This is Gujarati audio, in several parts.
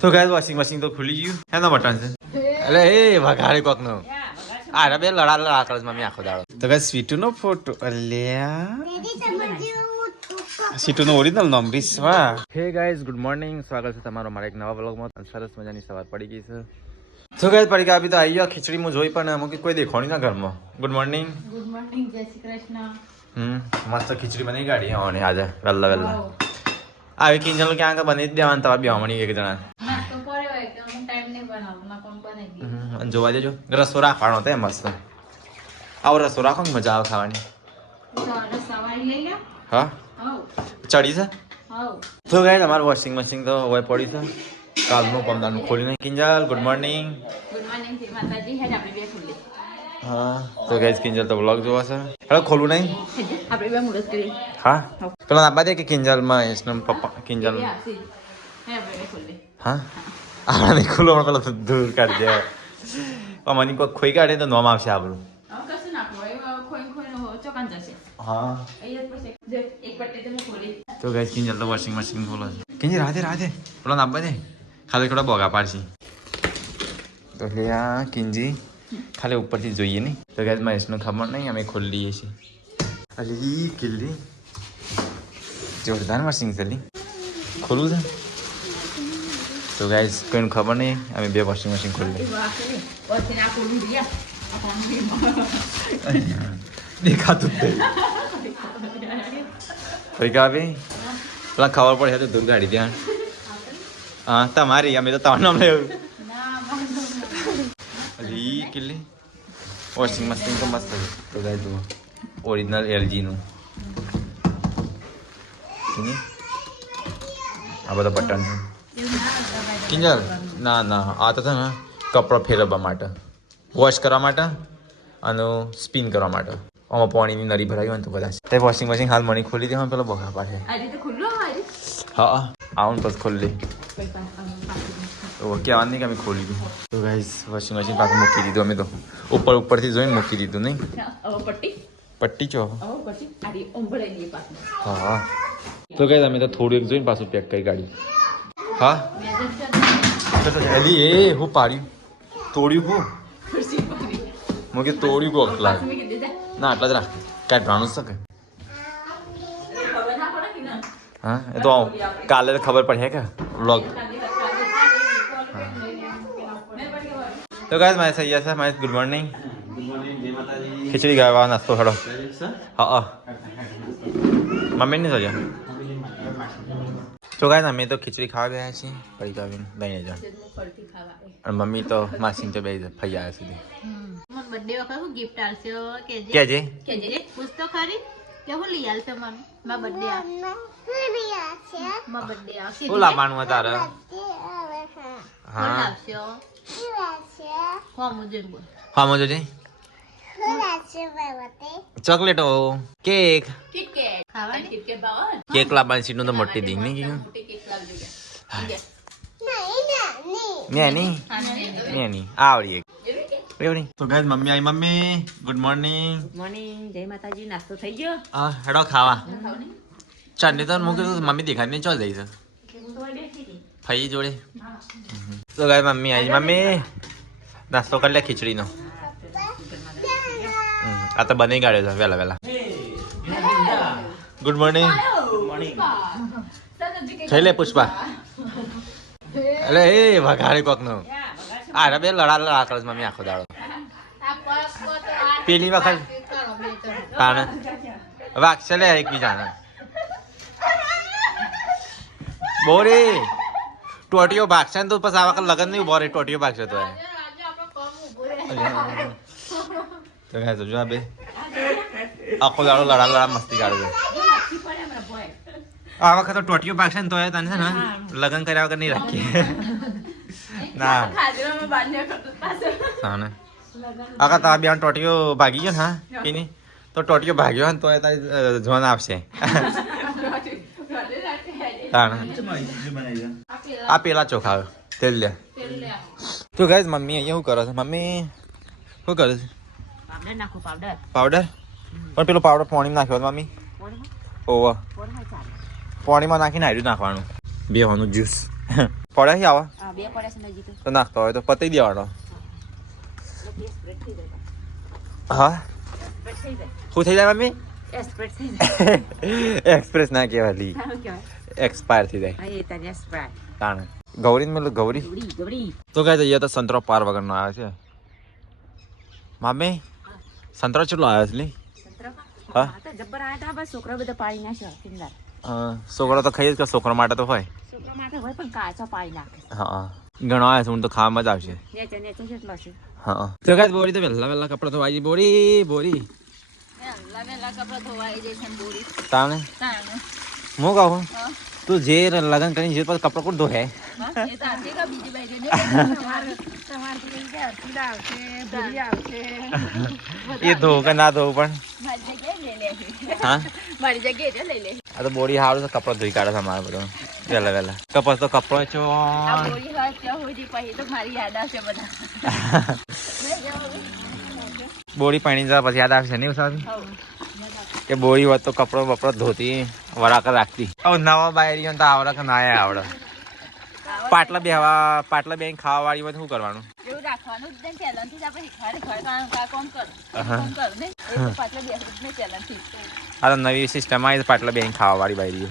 તો ગાઈસ વોશિંગ મશીન તો ખુલી ગયું એનો બટન છે એટલે એ વઘાડે કોક નો આ બે લડા કરે મમ્મી આખો દાડો તો ગાઈસ સ્વીટુ નો ફોટો અલ્યા સ્વીટુ નો ઓરિજિનલ નામ વિશ્વા હે ગાઈસ ગુડ મોર્નિંગ સ્વાગત છે તમારો મારા એક નવા વ્લોગમાં સરસ મજાની સવાર પડી ગઈ છે તો ગાઈસ પડી ગયા અભી તો આવી ગયો ખીચડી હું જોઈ પણ અમુક કોઈ દેખોણી ના ઘરમાં ગુડ મોર્નિંગ જય શ્રી કૃષ્ણ મસ્ત ખીચડી બની ગાડી આવવાની આજે વેલ્લા વેલ્લા આવી કિંજલ ક્યાં બની જ દેવાનું તમારે બેવાની એક જણા જોવા દેજો રસો રાખવાનો તો મસ્ત આવો રસો રાખો ને મજા આવે ખાવાની હા ચડી છે તો ગાઈસ અમારું વોશિંગ મશીન તો હવે પડી છે કાલનું પમદારનું ખોલીને કિંજલ ગુડ મોર્નિંગ હા તો ગાઈસ કિંજલ તો વ્લોગ જોવા છે હેલો ખોલવું નહીં હા પેલા આપવા દે કે કિંજલમાં એસનો પપ્પા કિંજલ હા આ નહીં ખુલ્લો પણ પેલા દૂર કાઢી દે મને કોઈ ખોઈ કાઢે તો નોમ આવશે આપણું હા તો ગાઈસ કિંજલ તો વોશિંગ મશીન ખોલો છે કિંજલ રાધે રાધે પેલા આપવા દે ખાલી થોડા બોગા પાડશે તો લે આ કિંજી ખાલી ઉપરથી જોઈએ નહીં તો ગાઈસ મહેશનું ખબર નહીં અમે ખોલી લઈએ છીએ અલી કિલ્લી જોરદાર મશીન છે ખોલું છે તો ગાઈસ કોઈને ખબર નહીં અમે બે વોશિંગ મશીન ખોલી દેખાતું જ ભાઈ ભાઈ પેલા ખબર પડે તો દૂર ગાડી ત્યાં હા તમારી અમે તો તમારું નામ લેવું અલી કિલ્લી વોશિંગ મશીન તો મસ્ત છે તો ગાઈસ જુઓ ઓરિજિનલ એલજીનું આ બધા બટન છે કિંજલ ના ના આ તો છે ને કપડાં ફેરવવા માટે વોશ કરવા માટે અને સ્પિન કરવા માટે આમાં પાણીની નળી ભરાવી હોય ને તો કદાચ તે વોશિંગ મશીન હાલ મને ખોલી દેવા પેલો બગા પાડે હા આવું તો ખોલી તો કહેવાનું નહીં કે અમે ખોલી દીધું તો ગાઈસ વોશિંગ મશીન પાછું મૂકી દીધું અમે તો ઉપરથી જોઈને મૂકી દીધું નહીં પટ્ટી ચો હા તો ગાઈસ અમે તો થોડું એક જોઈને પાછું પેક કરી ગાડી હા એલી એ હું પાડ્યું તોડ્યું હું મૂકી તોડ્યું કોક લાગે ના આટલા જ રાખ ક્યાં ડ્રાણું શકે હા એ તો કાલે ખબર પડે કે વ્લોગ તો ગાઈસ મારે સહી છે મારે ગુડ મોર્નિંગ ખીચડી ગાવા નાસ્તો ખડો હા મમ્મી નહીં સજા તો ગાઈસ અમે તો ખીચડી ખાવા ગયા છીએ પડી કાવીને લઈને જા અને મમ્મી તો માસીન તો બે ફઈ આવ્યા સુધી બર્થડે વખત હું ગિફ્ટ આલશે કેજે કેજે પૂછ તો ખરી કે હું લઈ આલશે મન માં બર્થડે આવશે શું લાવવાનું તારે હા હા મોજો ચોકલેટો કેક કેક લાવવાની સીટ નું તો મોટી દી નહીં નહીં આવડી તો ગાઈસ મમ્મી આવી મમ્મી ગુડ મોર્નિંગ જય માતાજી નાસ્તો થઈ ગયો હા હેડો ખાવા ચાંદી તો મૂકી મમ્મી દેખાય નહીં ચો જઈ છે ફઈ જોડે તો ગાઈસ મમ્મી આવી મમ્મી નાસ્તો કરી લે ખીચડીનો આ તો બની ગાડ્યો છે વહેલા વહેલા ગુડ મોર્નિંગ થઈ લે પુષ્પા એટલે એ વઘાડે કોક નો આ બે લડા કરે મમ્મી આખો દાડો પેલી વખત હા ને વાગશે લે એકબીજાને બોરી ટોટીઓ ભાગશે ને તો પછી આ વખત લગન નહીં ઉભો રે ટોટીઓ ભાગશે તો જો બે આખો દાડો લડા મસ્તી કાઢે આ વખત તો ટોટીઓ ભાગશે ને તો તને છે ને લગન કર્યા વગર નહીં રાખીએ ના હા ને આખા તારા બે ટોટીઓ ભાગી ગયો ને હા કે નહીં તો ટોટીઓ ભાગ્યો ને તો તારી જોન આપશે આ પેલા ચોખા તેલ લે તો ગાઈસ મમ્મી અહીંયા શું કરે છે મમ્મી શું કરે છે પાવડર પણ પેલો પાવડર પાણીમાં નાખ્યો મમ્મી ઓવા પાણીમાં નાખીને હાર્યું નાખવાનું બેવાનું જ્યુસ પડે છે આવા આ બે પડે છે નજીક તો નાખતો હોય તો પતી દેવાનો હા શું થઈ જાય મમ્મી એક્સપ્રેસ થઈ જાય એક્સપ્રેસ ના કહેવાય લી સારું કહેવાય એક્સપાયર થઈ જાય હા એ તને એક્સપ્રેસ તાણે ગૌરી મેં ગૌરી ગબડી તો કહે અહીંયા તો સંતરો પાર વગરનો આવે છે મામી સંતરો કેટલો આવ્યો છે લી હા તો જબ્બર આયા તા બસ છોકરા બધા પાડી નાખ્યો પિંદર છોકરો તો ખાઈ જ કે છોકરો માટે તો હોય છોકરા માટે હોય પણ કાચો પાડી નાખે હા ઘણો આવે છે હું તો ખાવા મજા આવશે નેચે નેચે જેટલો છે હા તો કાંઈ બોરી તો વહેલા કપડા તો વાજી બોરી બોરી વેલા કપડા ધોવાઈ જાય છે બોરી તાણે હું કહું તું જે લગન કરીને જે પછી કપડા કોણ ધોહે એ તો આથી કા બીજી બાઈ જઈને તમારે તો કઈ અર્થીડા આવશે ભરી આવશે એ ધોવું કે ના ધોવું પણ મારી જગ્યાએ લઈ લે હા મારી જગ્યાએ લઈ લે આ તો બોડી હારું છે કપડા ધોઈ કાઢે છે અમારે બધો વહેલા વહેલા કપાસ તો કપડો છો આ બોરી હોય ત્યાં સુધી પછી તો મારી યાદ આવશે બધા બોડી પાણી જવા પછી યાદ આવશે નહીં સાહેબ કે બોડી હોત તો કપડો બપડો ધોતી વરાક રાખતી હવે નવા બાયરી તો આવડે ના આવડે પાટલા બેન ખાવા વાળી હોય શું કરવાનું એવું રાખવાનું જ નહીં પહેલાંથી જ આપણે શીખવાડે કા કોમ કર ને એ પાછળ બેસું ને પહેલાંથી આ તો નવી સિસ્ટમ આવી પાટલા બેન ખાવા વાળી બાયરી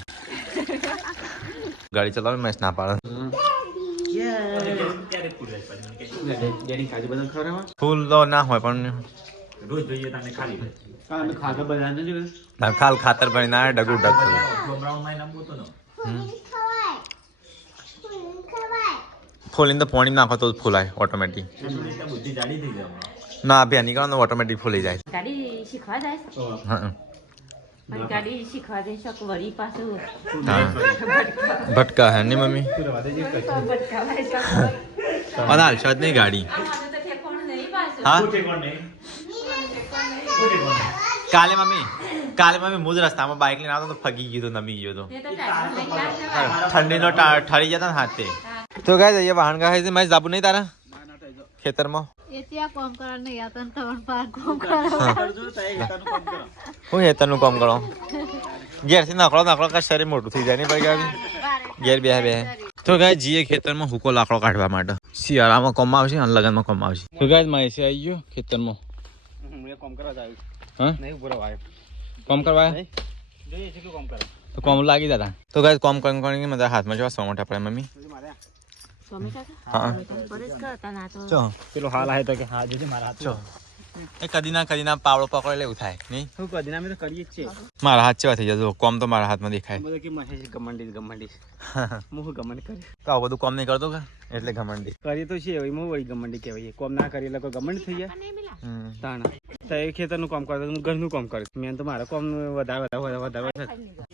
ગાડી ચલાવે મેચ ના પાડે ફૂલ તો ના હોય પણ રોજ જોઈએ તને ખાલી ખાલ ખાતર ભરી ના ડગુ ડગ ફૂલીને તો પાણી નાખો તો ફૂલાય ઓટોમેટિક બુદ્ધિ જાડી થઈ જાય ના અભ્યા નીકળો તો ઓટોમેટિક ફૂલી જાય ગાડી શીખવા જાય છે હા મારી ગાડી શીખવા જઈ શકું વળી પાછું ભટકા હે ને મમ્મી ભટકાવાય અને હાલ શાયદ નહીં ગાડી હા કાલે મમ્મી હું જ રસ્તામાં બાઇક લઈને આવતો તો ફગી ગયો તો નમી ગયો તો ઠંડીનો ઠરી જતા ને હાથે તો ગાય જઈએ વાહન ગાય છે મેં જાબુ નહીં તારા ખેતરમાં એ ત્યાં કોમ કરવા નહીં આવતા ને તમારે પાર કોમ કરવા હું ખેતરનું કામ કરો ઘેરથી નકળો કે શરીર મોટું થઈ જાય નહીં ભાઈ ગાડી ઘેર બે તો ગાય જીએ ખેતરમાં હુકો લાકડો કાઢવા માટે શિયાળામાં કોમ આવશે અને લગનમાં કોમ આવશે તો ગાય માહિતી આવી ગયો ખેતરમાં હા કોમ કરવા તો કોમ લાગી જતા તો ગાય કોમ કરીને મારા હાથમાં જવા સોમઠ આપણે મમ્મી હા ચો પેલો હાલ આવે તો કે હા જોજે મારા હાથ ચો એ કદી ના પાવડો પકડે એવું થાય નહીં શું કદી ના અમે તો કરીએ જ છે મારા હાથ ચેવા થઈ જતો કોમ તો મારા હાથમાં દેખાય બધું કે મને ગમંડી હું ગમંડ કરી તો આવું બધું કોમ નહીં કરતો કે એટલે ઘમંડી કરીએ તો છે એવી હું વળી ગમંડી કહેવાય કોમ ના કરી એટલે કોઈ ગમંડ થઈ જાય તાણા તો એ ખેતરનું કામ કરતો હું ઘરનું કામ કરીશ મેં તો મારા કોમ વધારે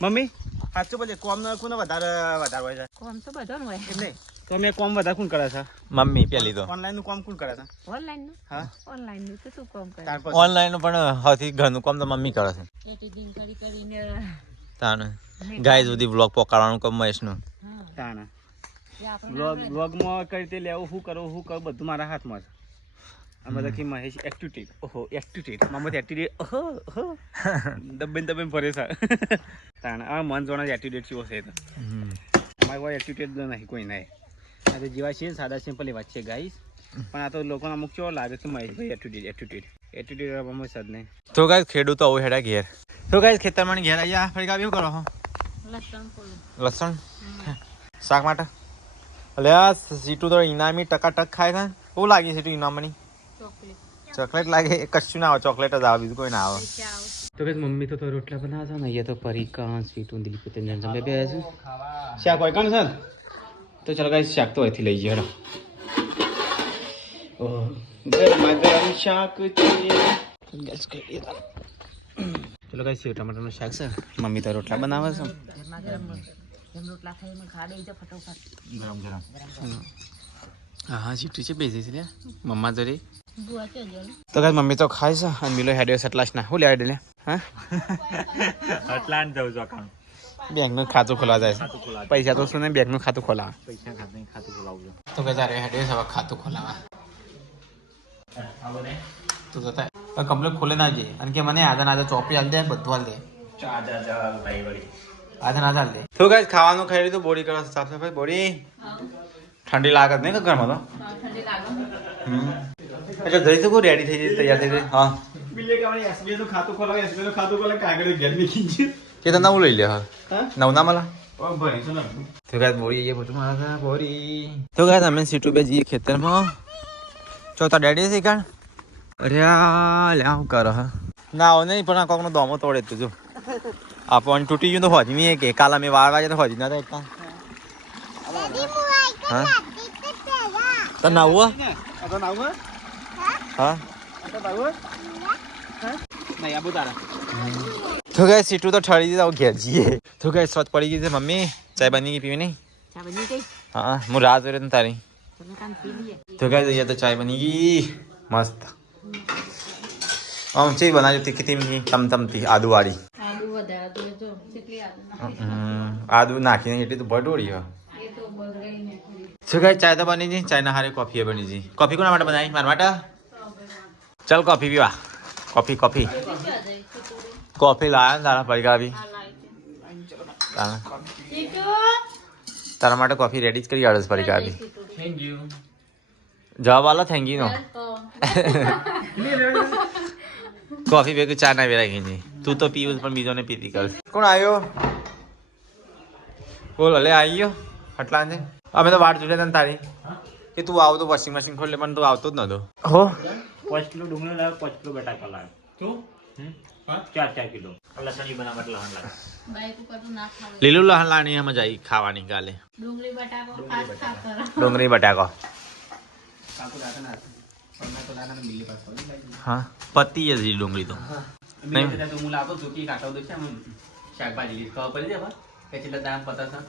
મમ્મી સાચું બોલે કોમ નો કોને વધારે હોય છે કોમ તો બધો હોય એમ નહીં તો મેં કોમ વધારે કોણ કરે છે મમ્મી પેલી તો ઓનલાઈન નું કામ કોણ કરે છે ઓનલાઈન નું હા ઓનલાઈન નું તો તું કોમ કરે ત્યાર પછી ઓનલાઈન પણ સૌથી ઘરનું કામ તો મમ્મી કરે છે એડિટિંગ કરીને તાને ગાય સુધી બ્લોગ પકડવાનું કામ મહેશનું તાણા એ આપણે વ્લોગમાં કઈ રીતે લેવું શું કરું બધું મારા હાથમાં છે આ બધા કે મહેશ એક્ટિટ્યુડ મામત એક્ટિટ્યુડ ઓહો દબેન ફરે છે તાણા આ મન જોણા એક્ટિટ્યુડ કેવો છે તો અમારે કોઈ એક્ટિટ્યુડ નહીં કોઈ નહીં આ તો જેવા છે સાદા સિમ્પલ એ વાત છે ગાઈસ પણ આ તો લોકોને અમુક કેવો લાગે કે મહેશભાઈ એટ્યુટ્યુડ આપવામાં સદ નહીં તો ગાય ખેડૂતો આવું હેડા ઘેર તો ગાય ખેતરમાં ઘેર આવ્યા ફરી કાવ્યું કરો હો લસણ શાક માટે અલે આ સીટું તો ઇનામી ટકાટક ખાય છે બહુ લાગી સીટું ઇનામની ચોકલેટ લાગે કશું ના આવે ચોકલેટ જ આવે બીજું કોઈ ના આવે તો કઈ મમ્મી તો રોટલા બનાવતા ને અહીંયા તો પરીકા સ્વીટું દિલીપ જમે બે છે શાક હોય કાન સર તો ચાલો ગાઈસ શાક તો અહીંથી લઈ જઈએ ગરમા ગરમ શાક છે ચલો ગાઈસ સેવ ટમાટરનું શાક છે મમ્મી તો રોટલા બનાવે છે એમ રોટલા ખાઈને ખાડે જ ફટોફટ ગરમ હા સીટું છે બેસી છે મમ્મા જરી બુઆ કે ગયો તો ગાય મમ્મી તો ખાય છે અને મિલો હેડ્યો છે એટલા જ ના હું લેવા લે હા એટલા જવું છું કામ બેંકનું ખાતું ખોલા જાય છે પૈસા તો શું નહીં બેંકનું ખાતું ખોલાવા પૈસા ખાતું બોલાવજો તો કે તારે હેડ્યો છે હવે ખાતું ખોલાવા તો જતા કમ્પ્લીટ ખોલે ના જઈએ અને કે મને આધા ચોપડી હાલ દે બધું હાલ દે આધા હાલ દે તો ગાય ખાવાનું ખાઈ લીધું બોડી કરો સાફ સફાઈ બોડી ઠંડી લાગે જ નહીં કે ઘરમાં તો ઠંડી લાગે અચ્છા જઈ તો રેડી થઈ જઈ તૈયાર થઈ ગઈ હા બિલ્લે કે આપણે SBI નું ખાતું ખોલાવે SBI નું ખાતું ખોલાવે કાગળ ઘેર મેકી ગયું કે તો નવું લઈ લે હા નવ ના મળે ઓ ભાઈ શું ના તો ગાય બોરી એ બધું મારા બોરી તો ગાય અમે સીટુ બે જઈએ ખેતરમાં ચોથા ડેડી છે કાણ અરે લે હું કર ના આવો નહીં પણ આ કોકનો દોમો તોડે તું જો આ પણ તૂટી ગયું તો હોજી નહીં કે કાલ અમે વાર વાગે તો હોજી ના થાય હા તો નવું આ તો નાવ હા આ તો નાવ નહીં આ બુતારા તો ગાય સીટુ તો ઠરી દીધા ઘેર જઈએ તો ગાય સ્વત પડી ગઈ છે મમ્મી ચાય બની ગઈ પીવી નહીં ચા બની ગઈ હા હું રાહ જોઈ રહ્યો તારી તમે કામ પી લઈએ તો ગાય અહીંયા તો ચાય બની ગઈ મસ્ત આમ ચી બનાવજો તીખી તીખી તમતમતી આદુવાળી આદુ વધારે તો જો કેટલી આદુ આદુ નાખીને એટલી તો ભટોળી હોય એ તો બગડી ને શું ગાય ચાય તો બની ગઈ ચાયના હારે કોફી બની ગઈ કોફી કોના માટે બનાવી મારા માટે ચાલ કોફી પીવા કોફી કોફી કોફી લાયા ને તારા પૈકા બી તારા માટે કોફી રેડી જ કરી આડસ પૈકા બી થેન્ક યુ જવાબ આલો થેન્ક યુ નો કોફી ભેગું ચા ના વેરાઈ ગઈ તું તો પીવું પણ બીજોને પીતી કર કોણ આવ્યો બોલ હલે આવી ગયો હટલા છે અમે તો વાટ જોડે તને તારી કે તું આવતો વોશિંગ મશીન ખોલે પણ તું આવતો જ નતો હો 5 કિલો ડુંગળી લાવ્યો 5 કિલો બટાકા લાવ્યો તું 4 કિલો લસણી બનાવટ લહણ લાવ્યો બાઈક ઉપર તો ના ખાવે લીલું લહણ લાણી એમ જ આવી ખાવાની કાલે ડુંગળી બટાકો ખાસ ખા કરો ડુંગળી બટાકો કાકુ દાદા ના પન્ના તો દાદા ને મિલી પાસ હા પતી જ રહી ડુંગળી તો મેં કીધું તો હું લાવતો જોકી કાટો દે છે આમ શાકભાજી લીધ ખબર પડી જાય કે કેટલા દામ પતા હતા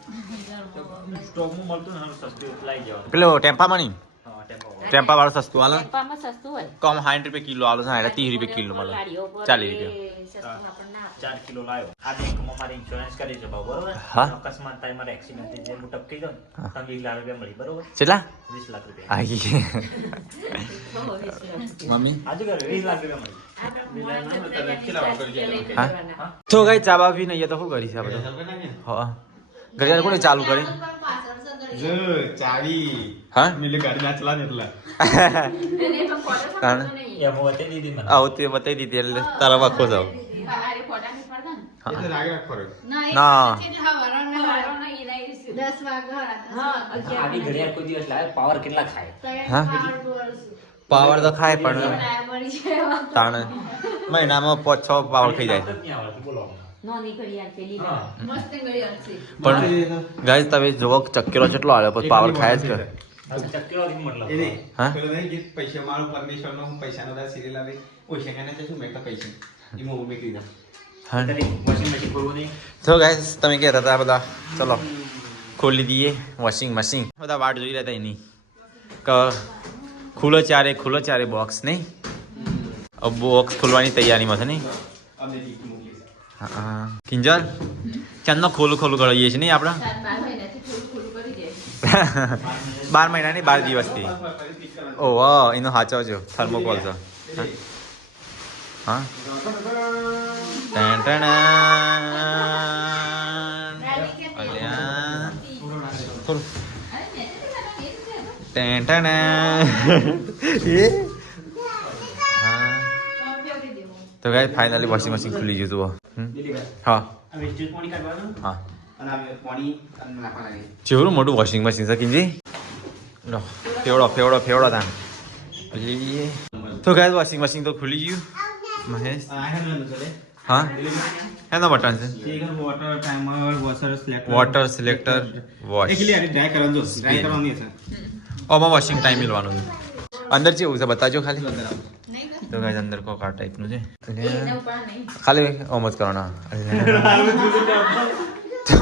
સ્ટોકમાં મળતું ને હવે સસ્તું લાવી જવાનું પેલો ટેમ્પામાં નહીં હા ટેમ્પો ટેમ્પા વાળો સસ્તું હાલો પેપામાં સસ્તું હોય કમ 60 રૂપિયા કિલો આલો છે 30 રૂપિયા કિલો મળે 40 રૂપિયા સસ્તું આપણને ના 4 કિલો લાવ્યો આ બેંકમાં મારે ઇન્સ્યોરન્સ કરી છે બરોબર હા. અકસ્માત થાય મારે એક્સિડન્ટ થઈ જાય હું ટપકી જાઉં ને તમે 20 લાખ રૂપિયા મળી બરોબર કેટલા 20 લાખ રૂપિયા આઈ મમ્મી આજુ કરે 20 લાખ રૂપિયા મળી હા તો કઈ ચા બા પી નહીં તો શું કરી છે આપણે હા ઘડિયાળ કોને ચાલુ કરી જો ચાવી હા મિલે ગાડી ના ચલા ને એટલા કારણ એમ વચ્ચે દીધી મને આવું તે બતાવી દીધી એટલે તારા વાખો જાવ એ તો રાગ રાખ ફરક ના 10 વાગ્યા આવી ઘડિયાળ કોઈ દિવસ લાવે પાવર કેટલા ખાય હા પાવર તો ખાય પણ તાણે મહિનામાં 5-6 પાવર ખાઈ જાય નહીં આવડતું બોલો નોની ઘડિયાળ પેલી હા મસ્ત ઘડિયાળ છે પણ ગાઈસ તમે જોવો ચક્કરો કેટલો આવ્યો પણ પાવર ખાય જ કે ચક્કરો મતલબ એ નહીં હા? પેલો નહીં ગીત પૈસા મારું પરમેશ્વર નો હું પૈસા નો સિરિયલ આવે ઓછે એને તો શું મેં તો પૈસા એ હું મેકી દીધા હા વોશિંગ મશીન ખોલવું નહીં તો ગાઈસ તમે કહેતા હતા બધા ચલો ખોલી દઈએ વોશિંગ મશીન બધા વાટ જોઈ રહ્યા હતા એની કે ખુલ્લો ચારે બોક્સ નહીં બોક્સ ખોલવાની તૈયારીમાં છે નહીં અમે ટીક મૂકી હા કિંજલ ક્યાંનો ખોલું કરાવીએ છીએ નહીં આપણે 12 મહિનાથી થોડું થોડું કરી દે 12 મહિનાની 12 દિવસથી ઓ વાહ એનો સાચવજો થર્મોકોલ છે હા ટેન ટેન અલ્યા થોડું ટેન ટેન એ હા તો ગાય ફાઇનલી વોશિંગ મશીન ખુલી ગયું હતું હા હવે સ્ટીલ પાણી કાઢવાનું હા અને હવે પાણી અને નાખવા લાગે જેવડું મોટું વોશિંગ મશીન છે કિંજી લો ફેવડો તાન લઈએ તો ગાય વોશિંગ મશીન તો ખુલી ગયું મહેશ આ હે ને ચલે હા એનો બટન છે ઠીક છે water timer washer selector water selector wash એકલી આની ડ્રાય કરવાનું જો ડ્રાય કરવાની છે ઓમાં વોશિંગ ટાઈમ મિલવાનું છે અંદર જેવું છે બતાજો ખાલી અંદર આવો તો ગાય અંદર કોક આ ટાઈપનું છે એના ઉપર નહીં ખાલી ઓમ જ કરવાના તો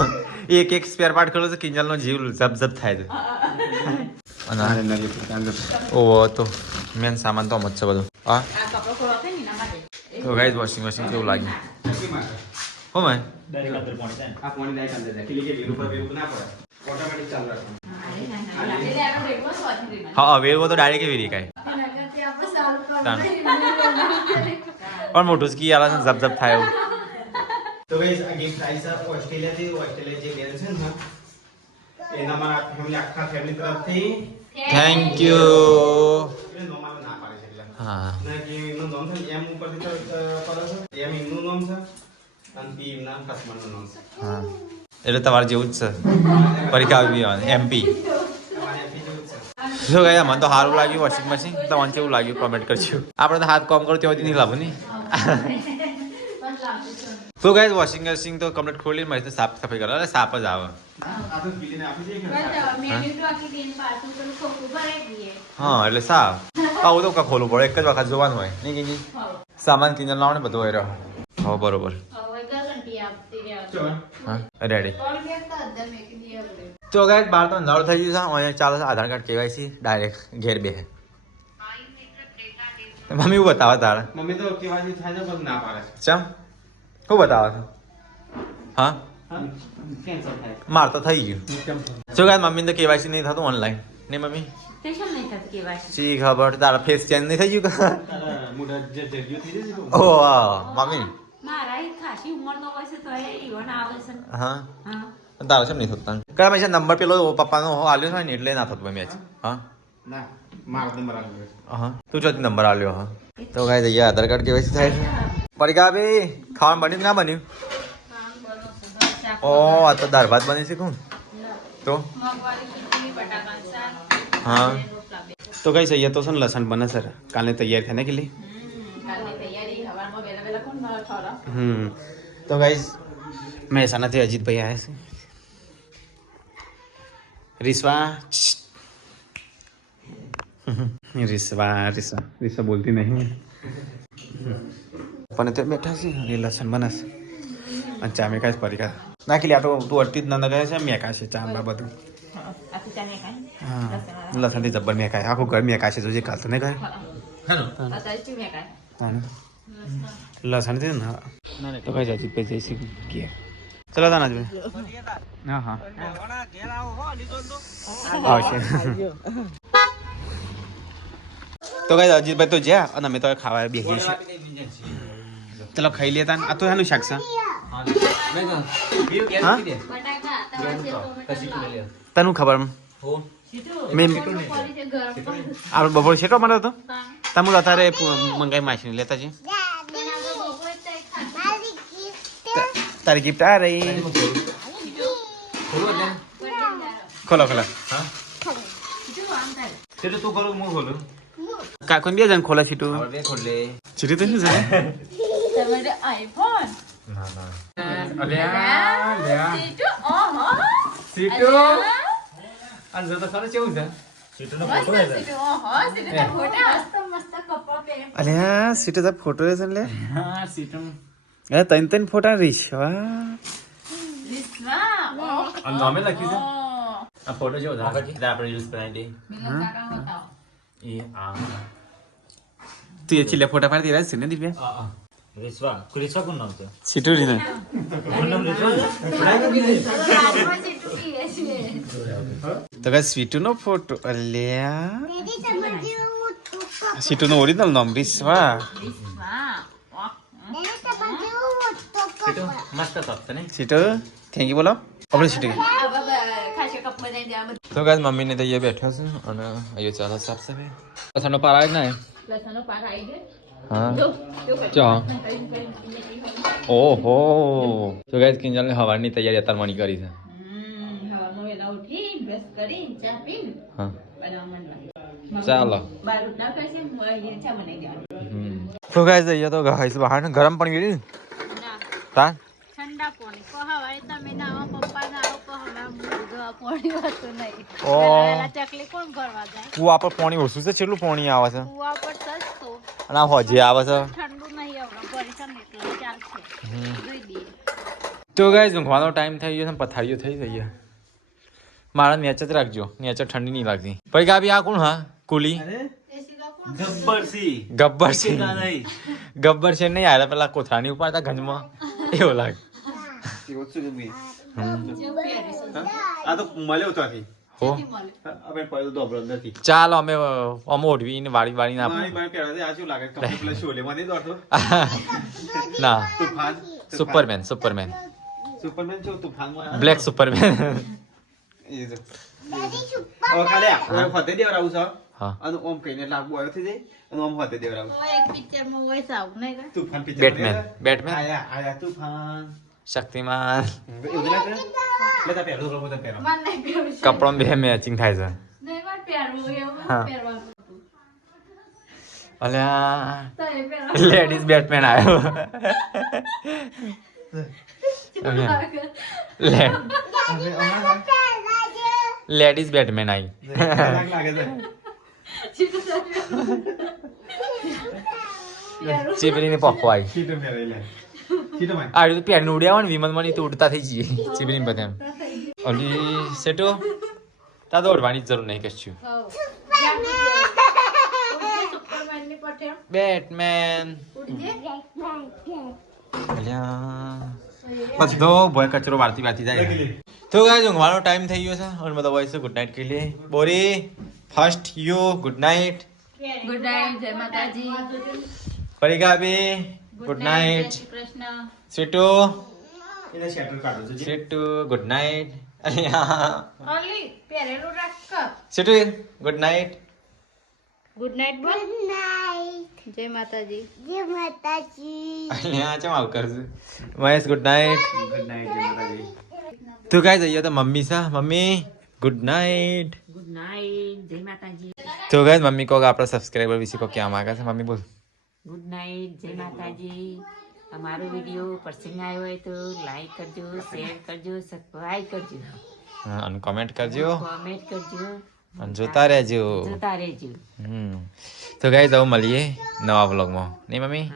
એક સ્પેર પાર્ટ ખોલો તો કિંજલનો જીવ ઝપ થાય છે અને ઓહો તો મેન સામાન તો આમ જ છે બધું હા આ કપડો ખોલો છે ને એના માટે તો ગાઈઝ વોશિંગ મશીન કેવું લાગ્યું હો મેં દરેક અંદર પાણી થાય ને. આ પાણી ડાયરેક્ટ અંદર જાય એટલે કે વેલું પર વેલું ના પડે ઓટોમેટિક ચાલુ રાખવાનું હા હવે એવો તો ડાયરેક્ટ એવી રીતે પણ મોટું સ્કી આવે છે ઝપ થાય એવું તો ગાઈસ આ ગિફ્ટ આવી છે ઓસ્ટ્રેલિયા થી જે બેલ છે ને એના મારા ફેમિલી આખા ફેમિલી તરફથી થેન્ક યુ. એટલે નોમાલ ના પાડે છે એટલે હા ના કે એમનું નામ છે એમ ઉપરથી તો પડે છે એમ એમનું નામ છે અને પી એમના કસ્ટમરનું નામ છે હા એટલે તમારે જેવું જ છે પરીક્ષા આવી એમપી. તમારે આપી જેવું જ છે શું કહે મને તો સારું લાગ્યું વોશિંગ મશીન. તમને કેવું લાગ્યું કોમેન્ટ કરજો. આપણે તો હાથ કામ કરો ત્યાંથી નહીં લાવો નહીં. શું કહે વોશિંગ મશીન તો કમ્પ્લીટ ખોલી મારી તો સાફ સફાઈ કરો. સાફ જ આવે. આ તો પીલીને આપી દઈએ કે હા એટલે સાફ આવું તો કાં ખોલવું પડે એક જ વખત જોવાનું હોય નહીં કે સામાન કિંજલ લાવો ને બધું હોય રહ્યો. હા બરોબર. હા રેડી. તો ગાય બાર તો અંધારું થઈ ગયું છે. અહીંયા ચાલો આધાર કાર્ડ કેવાયસી ડાયરેક્ટ ઘેર બે. મમ્મી એવું બતાવે તારે મમ્મી તો કેવાજી થાય છે પણ ના પાડે છે ચમ શું બતાવે છે? હા કેન્સલ થાય માર તો થઈ ગયું. શું ગાય મમ્મી તો કેવાયસી નહીં થતું ઓનલાઈન નહીં મમ્મી શી ખબર તારા ફેસ ચેન્જ નહીં થઈ ગયું કે મોઢા જે જગ્યો થઈ જશે ઓ મમ્મી હા તારે કેમ નહીં થતું કયા પૈસા નંબર પેલો પપ્પાનો આલ્યો હોય ને એટલે ના થતું મેચ. હા ના મારો નંબર આવ્યો હા તું ચોથી નંબર આલ્યો. હા તો ગાય જઈએ આધાર કાર્ડ કેવાયસી થાય છે. પડીકા ભાઈ ખાવાનું બન્યું કે ના બન્યું? ઓ આ તો દાળ ભાત બની છે કોણ તો હા તો કઈ સહી તો છે ને લસણ બને સર કાલે તૈયાર થાય ને કે લી તો ગાઈસ મહેસાણાથી અજીતભાઈ આવ્યા છે. રીસવા રીસવા બોલતી નહીં પણ તે બેઠા છે અને લસણ બનાશે અને ચા મેકા પરીકા નાખી લે. આ તો તું અડતી જ ના કહે છે મેકા છે ચા બધું. હા લસણથી જબ્બર મેકાય આખું ઘર મેકાશે જોજે કાલ તો નહીં કહે લસણથી ના તો કઈ જતી પછી જઈશું કે ચલો તાના જ હા હા આવશે. તો કઈ અજીતભાઈ તો જ્યાં અને અમે તો ખાવા બેસીએ છીએ. ચલો ખાઈ લેતા આ તો એનું શાક છે. હા તને ખબર મેં આપણે બપોર છેટો મળ્યો હતો તમે અત્યારે મંગાઈ માછલી લેતા છે. તારી ગિફ્ટ આ રહી. ખોલો ખોલો સીટું તું ખોલું હું ખોલું કાકોને બે જણ ખોલા સીટું ખોલે સીટું તો શું છે અલ્યા સીટું તાર ફોટો છે લે અરે ત્રણ ત્રણ ફોટા રહીશ નામે લખ્યું છે આ ફોટો જેવો છે આપણે યુઝ કરાવી દે. એ આ તું એ છેલ્લે ફોટા પાડી દેવા છે ને દિવ્યા रिश्वा रिश्वा कौन नाम था સીટું રીને તો કઈ સ્વીટું નો ફોટો અલ્યા સીટું નો ઓરિજિનલ નામ રીસવા મસ્ત થશે ને સીટું થેન્ક યુ બોલો આપણે સીટું તો ગાય મમ્મીને તો અહીંયા બેઠા છે અને અહીંયા ચાલો સાફ સફાઈ લસણનો પાર આવે ને હા ચા ઓહો તો ગાય કિંજલને હવાની તૈયારી અત્યારે મણી કરી છે હા ચાલો તો ગાય જઈએ તો ગાઈસ બહાર ગરમ પાણી પીડી તા ઠંડા પાણી કો હવારે તમે નાવા પપ્પા નાવા કો હમણાં મુર્ગા પાણી વાતું નહીં ઓ ચકલી કોણ ભરવા જાય કુવા પર પાણી ઓછું છે કેટલું પાણી આવે છે કુવા પર સસ્તો અને આ હોજી આવે છે ઠંડુ નહીં આવડે પરિસર એટલે ચાલશે જોઈ દઈએ તો ગાઈસ ઊંઘવાનો ટાઈમ થઈ ગયો છે પથારીઓ થઈ ગઈ મારા નેચર જ રાખજો નેચર ઠંડી નહીં લાગતી પછી ગાબી આ કોણ હા કુલી ગબ્બર સી ગબ્બર છે ગબ્બર છે નહીં આરે પેલા કોથળાની ઉપાડતા ગંજમાં એવું લાગે આ તો મળ્યો તો આથી હો આપણે પહેલું દોબરો નથી ચાલો અમે ઓઢવીને વાળી વાળીને મારી પાસે પહેલા આ શું લાગે કપડે પેલા શોલે માં નહીં દોડતો ના તુફાન સુપરમેન સુપરમેન સુપરમેન છો તુફાન માં બ્લેક સુપરમેન એ જો હવે ખાલી આ ફતે દેવરાવું છે હા અને ઓમ કહીને લાગુ આવ્યો થઈ જાય અને ઓમ ફતે દેવરાવું એક પિક્ચરમાં વોઇસ આવું નહીં કા તુફાન પિક્ચર બેટમેન આયા તુફાન શક્તિમાન એવું લાગે લેતા પહેરો તો બધા પહેરો માર નહીં પહેરવું છે. કપડો બે મેચિંગ થાય છે નહીં માર પહેરવું એવું હા. પહેરવાનું હતું. અલ્યા તો એ પહેરવાનું. લેડીઝ બેટમેન આવ્યો લેડીઝ બેટમેન આવી લાગે છે ચીબરીને પપ્પો આવી સીટો મેરે લે સીટો માં આ રીતે પેન ઉડ્યા હોય ને વિમાનમાં ની તો ઉડતા થઈ જઈએ ચીબરીને બધા એમ. ઓલી સેટો તા દોડવાની જ જરૂર નહીં કશું હઉ. જાગી ગયો. સુપરમેનની પઠેમ. બેટમેન ઉડજે. અલ્યા બધો ભય કચરો વાળતી વાળતી જાય તો ગાઈસ ઊંઘવાનો ટાઈમ થઈ ગયો છે અને બધા બોયસ ગુડ નાઇટ કહી લે બોરી first you good night good night જય માતાજી પરિકા બી ગુડ નાઇટ જય શ્રી કૃષ્ણ સ્વીટુ એને શેટર કાઢો છો સ્વીટુ ગુડ નાઇટ અલ્યા ઓલી પહેરેલું રાખ Sweetu good night good night બોલ જય માતાજી અલ્યા ચમ આવ કરશું Mahesh good night good night જય માતાજી તું કાંઈ જઈએ તો મમ્મી સા mummy good night good night જય માતાજી તો ગાઈસ મમ્મી को આપણા સબસ્ક્રાઇબર વિશે કો क्या मांगा છે મમ્મી બોલ ગુડ નાઇટ જય માતાજી અમારો વિડીયો પસંદ આવ્યો હોય તો લાઈક કરજો શેર કરજો સબસ્ક્રાઇબ કરજો અને કમેન્ટ કરજો કોમેન્ટ કરજો અને જોતા રહેજો જોતા રહેજો તો ગાઈસ હવે મળીએ નવા વ્લોગમાં નહીં મમ્મી